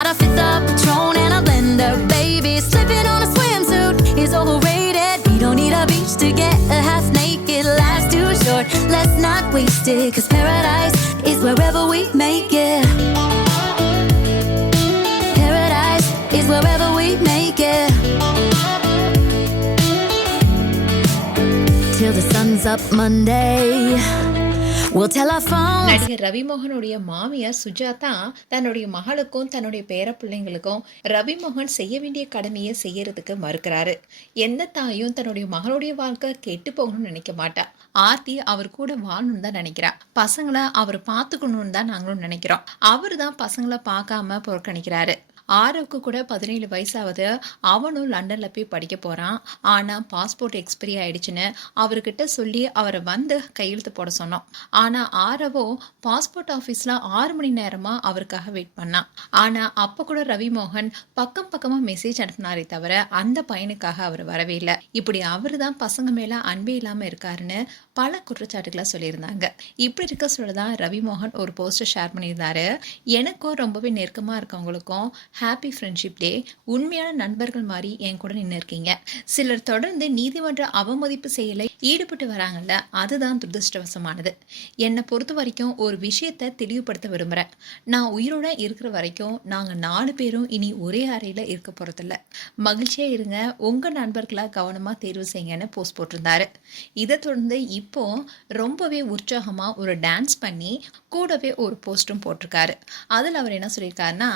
A fifth of Patron and a blender, baby. Slipping on a swimsuit is overrated. We don't need a beach to get a half naked. Life's too short, let's not waste it. Cause paradise is wherever we make it. Paradise is wherever we make it. Till the sun's up Monday. We'll tell our phones. நடிகர் ரவிமோகனுடைய மாமியார் சுஜாதா தன்னுடைய மகளுக்கும் தன்னுடைய பேர பிள்ளைங்களுக்கும் ரவிமோகன் செய்ய வேண்டிய கடமையை செய்யறதுக்கு மறுக்கிறாரு. எந்த தாயும் தன்னுடைய மகளுடைய வாழ்க்கை கெட்டு போகணும்னு நினைக்க மாட்டா. ஆர்த்தி அவர் கூட வாழணும்னு தான் நினைக்கிறா. பசங்களை அவர் பார்த்துக்கணும்னு தான் நாங்களும் நினைக்கிறோம். அவரு தான் பசங்களை பார்க்காம புறக்கணிக்கிறாரு. ஆரவுக்கு கூட 17 வயசாவது. அவனும் லண்டன்ல போய் படிக்க போறான். ஆனா பாஸ்போர்ட் எக்ஸ்பைரி ஆயிடுச்சுன்னு அவர்கிட்ட சொல்லி அவரை வந்து கையெழுத்து போட சொன்னோம். ஆனா ஆரவோ பாஸ்போர்ட் ஆஃபீஸ்ல 6 மணி நேரமா அவருக்காக வெயிட் பண்ணான். ஆனா அப்ப கூட ரவிமோகன் பக்கமா மெசேஜ் அனுப்பினாரே தவிர அந்த பையனுக்காக அவர் வரவே இல்லை. இப்படி அவரு தான் பசங்க மேல அன்பே இல்லாம இருக்காருன்னு பல குற்றச்சாட்டுகளை சொல்லியிருந்தாங்க. இப்படி இருக்க சொல்லதான் ரவிமோகன் ஒரு போஸ்டர் ஷேர் பண்ணியிருந்தாரு. எனக்கும் ரொம்பவே நெருக்கமா இருக்கவங்களுக்கும் ஹாப்பி ஃப்ரெண்ட்ஷிப் டே. உண்மையான நண்பர்கள் மாதிரி என் கூட நின்று இருக்கீங்க. சிலர் தொடர்ந்து நீதிமன்ற அவமதிப்பு செயலை ஈடுபட்டு வராங்கல்ல, அதுதான் துரதிருஷ்டவசமானது. என்னை பொறுத்த வரைக்கும் ஒரு விஷயத்தை தெளிவுபடுத்த விரும்புகிறேன். நான் உயிரோட இருக்கிற வரைக்கும் நாங்கள் 4 பேரும் இனி ஒரே அறையில் இருக்க போகிறதில்ல. மகிழ்ச்சியாக இருங்க, உங்கள் நண்பர்களை கவனமாக தேர்வு செய்யுங்கன்னு போஸ்ட் போட்டிருந்தாரு. இதை தொடர்ந்து இப்போ ரொம்பவே உற்சாகமாக ஒரு டான்ஸ் பண்ணி கூடவே ஒரு போஸ்டும் போட்டிருக்காரு. அதில் அவர் என்ன சொல்லியிருக்காருன்னா,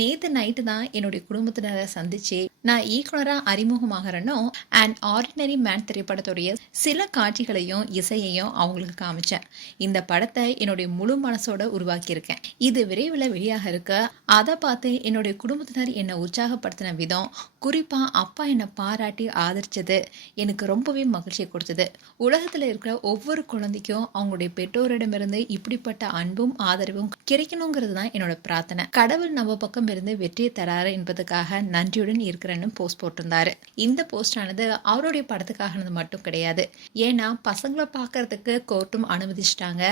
நேற்று நைட்டு தான் என்னுடைய குடும்பத்தினரை சந்திச்சு நான் இயக்குனராக அறிமுகமாகறனோ அண்ட் ஆர்டினரி மேன் திரைப்படத்துடைய சில காட்சிகளையும் இசையையும் அவங்களுக்கு காமிச்சேன். இந்த படத்தை என்னுடைய முழு மனசோட உருவாக்கியிருக்கேன். இது விரைவில் வெளியாக இருக்க அதை பார்த்து என்னுடைய குடும்பத்தினர் என்னை உற்சாகப்படுத்தின விதம், குறிப்பா அப்பா என்னை பாராட்டி ஆதரிச்சது எனக்கு ரொம்பவே மகிழ்ச்சியை கொடுத்தது. உலகத்தில் இருக்கிற ஒவ்வொரு குழந்தைக்கும் அவங்களுடைய பெற்றோரிடமிருந்து இப்படிப்பட்ட அன்பும் ஆதரவும் கிடைக்கணுங்கிறது தான் என்னோட பிரார்த்தனை. கடவுள் நம்ம பக்கம் இருந்து வெற்றியை தராரு என்பதுக்காக நன்றியுடன் இருக்கிறேன்னு போஸ்ட் போட்டிருந்தாரு. இந்த போஸ்ட் ஆனது அவருடைய படத்துக்காக மட்டும் கிடையாது. ஏன்னா பசங்களை பார்க்கறதுக்கு கோர்ட்டும் அனுமதிச்சிட்டாங்க.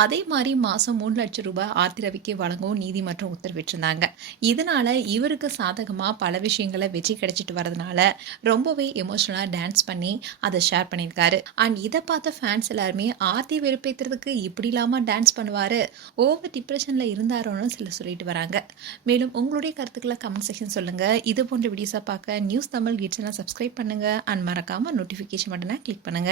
அதே மாதிரி மாசம் 3 லட்சம் ரூபாய் ஆர்த்தி ரவிக்கு வழங்கவும் நீதிமன்றம் உத்தரவிட்டிருந்தாங்க. இதனால இவருக்கு சாதகமா பல விஷயங்களை வெற்றி கிடைச்சிட்டு வரதுனால ரொம்பவே எமோஷனலா டான்ஸ் பண்ணி அதை ஷேர் பண்ணியிருக்காரு. அண்ட் இதை பார்த்த ஃபேன்ஸ் எல்லாருமே ஆர்த்தி வெறுப்பேற்றுறதுக்கு இப்படி இல்லாம டான்ஸ் பண்ணுவாரு, ஓவர் டிப்ரெஷன்ல இருந்தாரோன்னு சில சொல்லிட்டு வராங்க. மேலும் உங்களுடைய கருத்துக்களை கமெண்ட் செக்ஷன் சொல்லுங்க. இது போன்ற வீடியோஸை பார்க்க நியூஸ் தமிழ் கிட்ஸ் எல்லாம் சப்ஸ்கிரைப் பண்ணுங்க அண்ட் மறக்காம நோட்டிஃபிகேஷன் பட்டனை கிளிக் பண்ணுங்க.